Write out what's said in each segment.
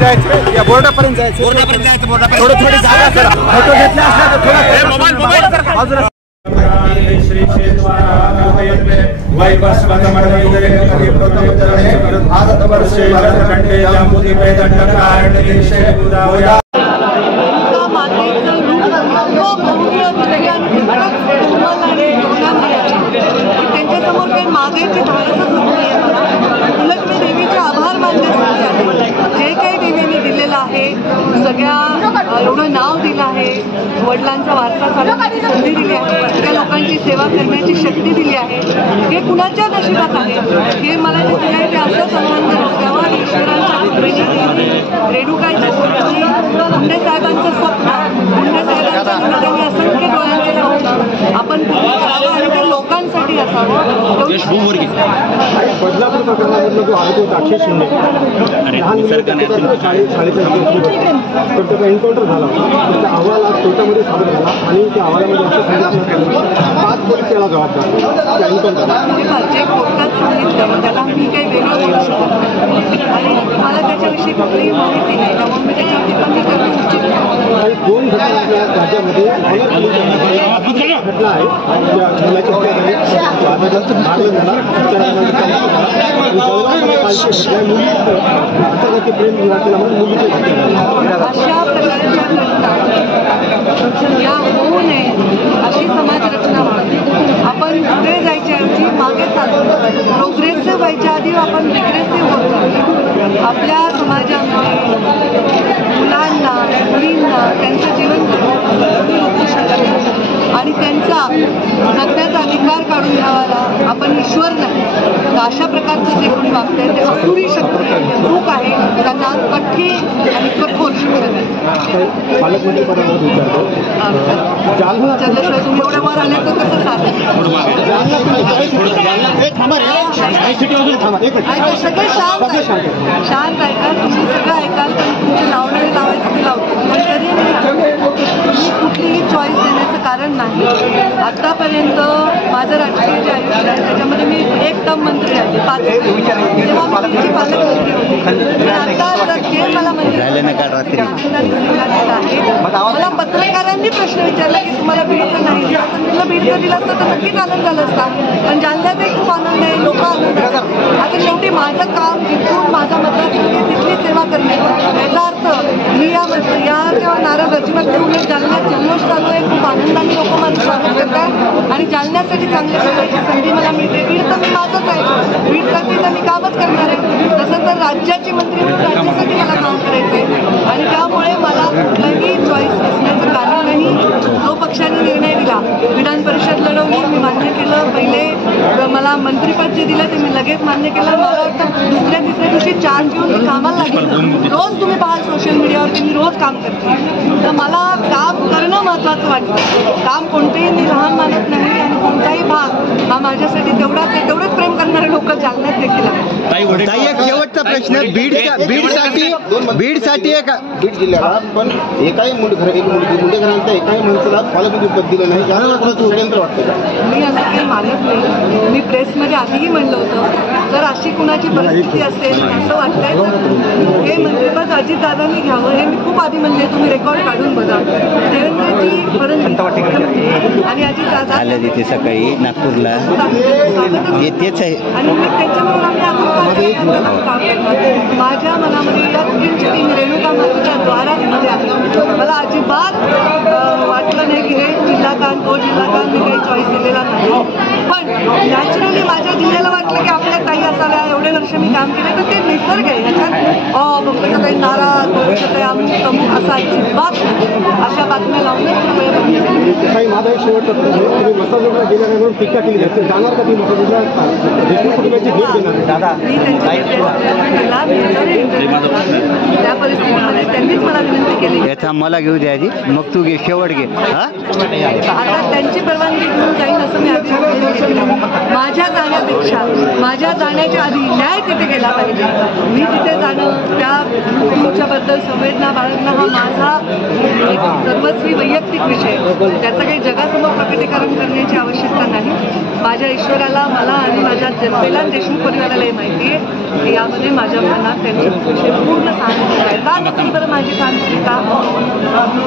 जायचं या बोर्डापर्यंत जायचं थोडी जागा करा फोटो घेतला असला तर थोडा श्री त्यांच्यासमोर काही मागायची धाडसच होत नाही मला. उलट मी देवीचे आभार मानण्यासाठी जे काही देवीने दिलेलं आहे, सगळ्या एवढं नाव दिलं आहे, वडिलांचा वारसा चालवण्याची संधी दिली आहे, सगळ्या लोकांची सेवा करण्याची शक्ती दिली आहे, हे कुणाच्या नशिबात आहे हे मला जे दिलं आहे ते असंच आनंद द्यावा. ईश्वरांच्या कृपेने रेणुकाईच्या स्वप्नी मुंडे साहेबांचं स्वप्न मुंडे साहेबांच्या निमित्ताने असंख्य डोळ्यांचे लावून आपण आणि त्या लोकांसाठी असावं. बदलापूर प्रकरणामधला जो आरोपी होता अक्षय शिंदे तर त्याचा एन्काउंटर झाला. त्याचा अहवाल आज कोर्टामध्ये सादर झाला आणि त्या अहवालामध्ये असं सांगितलं 5 पोलीस त्याला जबाबदार त्या एन्काउंटरला. जे कोर्टात सांगितलं त्याला मी काही वेगळं बोलू शकत नाही आणि मला त्याच्याविषयी कुठलीही माहिती नाही, त्यामुळे मी त्याच्यावरती कमी करू इच्छित नाही. काही 2 घटना आपल्या राज्यामध्ये घटना आहे मुलाची प्रेम अशा प्रकारच्या घटना या होऊ नये अशी समाज रचना व्हावी. आपण पुढे जायच्याऐवजी मागे चालतो. प्रोग्रेसिव्ह व्हायच्या आधी आपण रिग्रेसिव्ह होतो. आपल्या समाजामध्ये मुलांना मुलींना त्यांचं जीवन रोखू शकत नाही आणि त्यांचा जगण्याचा अधिकार काढून घ्यावाला आपण ईश्वर नाही. तर अशा प्रकारचं जे कोणी वागतंय ते अपुरी शक्ती चूक आहे, त्यांना कठीण आणि कठोर शिक्षा आहे. विचारल्याशिवाय तुम्ही एवढ्या वर आले तर कसं चालेल? सगळे शांत ऐकाल, तुम्ही सगळं ऐकाल तर तुमचे लावणारे लावायचं ते लावतो. पण कधी नाही तुम्ही कुठलीही चॉईस देण्याचं कारण नाही. आतापर्यंत माझं राजकीय जे आयुष्य आहे त्याच्यामध्ये मी 1 टर्म मंत्री आहे 5 जेव्हा मी तुमची पालकमंत्री होते. आता जे मला मंत्री मला पत्रकारांनी प्रश्न विचारला की तुम्हाला बीडचं नाही म्हटलं बीडचं दिलं असतं तर नक्कीच आनंद झाला असता. पण जालन्यातही खूप आनंद आहे, लोक आनंद आहे. आता शेवटी माझं काम जिथून माझा मतदारसंघ तिथली सेवा करणे याचा अर्थ मी या किंवा नाराज अजिबात उलट जालन्यात जल्लोष चालू आहे. खूप आनंदाने लोक माझं स्वागत करतात आणि जालन्यासाठी चांगल्या प्रकारची संधी मला मिळते. बीड तर मी माझंच आहे, बीडसाठी तर मी कामच करणार आहे. तसं तर राज्याची मंत्री म्हणून राज्यासाठी मला काम करायचं आहे आणि त्यामुळे मला कुठलंही चॉईस असण्याचं कारण नाही. जो पक्षाने निर्णय दिला, विधान परिषद लढवली, मी मान्य केलं. पहिले मला मंत्रिपद जे दिलं ते मी लगेच मान्य केलं. मला वाटतं दुसऱ्या तिसऱ्या दिवशी चार्ज घेऊन मी कामाला लागेल. रोज तुम्ही पाहाल सोशल मीडियावरती मी रोज काम करते. तर मला काम करणं महत्त्वाचं वाटतं. काम कोणतेही मी लहान मानत नाही आणि कोणताही भाग हा माझ्यासाठी तेवढाच आहे. तेवढंच प्रेम करणारे लोक जालन्यात देखील आहेत. एक शेवटचा प्रश्न बीडसाठी बीड जिल्ह्याला पण एकाही मुंडे घरांच्या एकाही माणसाला पालकमंत्री पद दिलं नाही. षडयंत्र वाटतं मी असं काही मानत नाही. मी प्रेसमध्ये आधीही म्हणलं होतं जर अशी कुणाची परिस्थिती असेल असं वाटतंय तर हे मंत्रिपद अजितदादांनी घ्यावं. हे मी खूप आधी म्हणले, तुम्ही रेकॉर्ड काढून बघा. देवेंद्रजी फडणवीस आणि अजितदादा आल्या तिथे सकाळी नागपूरला येतेच आहे आणि मी त्यांच्याबरोबर आम्ही अजून काम करणार. माझ्या मनामध्ये या टीम रेणुका मातेच्या द्वारामध्ये आहे. मला अजिबात वाटलं नाही की हे जिल्हाकान तो जिल्हाकान मी काही चॉईस दिलेला नाही. पण नॅचरली माझ्या जिल्ह्याला वाटलं की आपल्या ताई असाव्या. एवढे वर्ष मी काम केलं तर ते निसर्ग आहे. ह्याच्यात बघता काही नाराज काही अमुक तमुक असं अजिबात अशा बातम्या लावूनच काही माझा एक शेवटचा प्रश्न आहे. तुम्ही मसाजोगला गेल्यानंतर टीका केली जाते, जाणार का ती मसाजोगला देशमुख कुटुंबाची भेट देणार? दादा मी केला त्या परिस्थितीमध्ये त्यांनीच मला विनंती केली याचा मला घेऊ द्या आधी, मग तू घे, शेवट घे. आता त्यांची परवानगी घेऊन जाईन असं मी आधी माझ्या जाण्यापेक्षा माझ्या जाण्याच्या आधी न्याय तिथे गेला पाहिजे. मी तिथे जाणं, त्या मृत्यूच्याबद्दल संवेदना बाळगणं हा माझा एक सर्वस्वी वैयक्तिक विषय, त्याचं काही जगासमोर प्रकटीकरण करण्याची आवश्यकता नाही. माझ्या ईश्वराला, मला आणि माझ्या जनतेला, देशमुख परिवारालाही माहिती आहे की यामध्ये माझ्या मनात त्यांच्याविषयी पूर्ण सहानुभूती आहे. का नसेल तर माझी सहानुभूती का?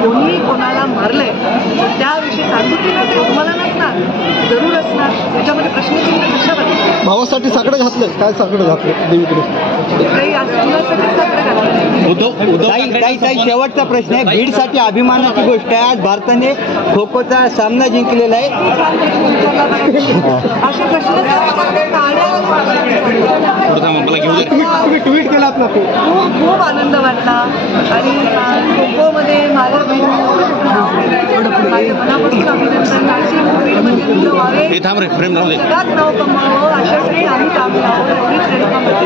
कोणी कोणाला मारलंय तर त्याविषयी सहानुभूती नसेल, तुम्हाला नसणार, जरूर असणार. त्याच्यामध्ये प्रश्नचिन्ह कशावर? भावासाठी साकडं घातलं, काय साकडं घातलं देवीकडे? काही कुणासाठी साकडं घातलं? काही शेवटचा प्रश्न आहे. बीडसाठी अभिमानाची गोष्ट आहे. आज भारताने खो खोचा सामना जिंकलेला आहे. असे प्रश्न तुम्ही ट्विट केलात ना, खूप आनंद वाटला आणि खो खोमध्ये माझ्या मनापासून अभिनंदन. अशी ट्विटमध्ये मुलं व्हावे, जगात नाव कमावं, अशासाठी आम्ही काम करावं, एवढीच प्रेरणा मला.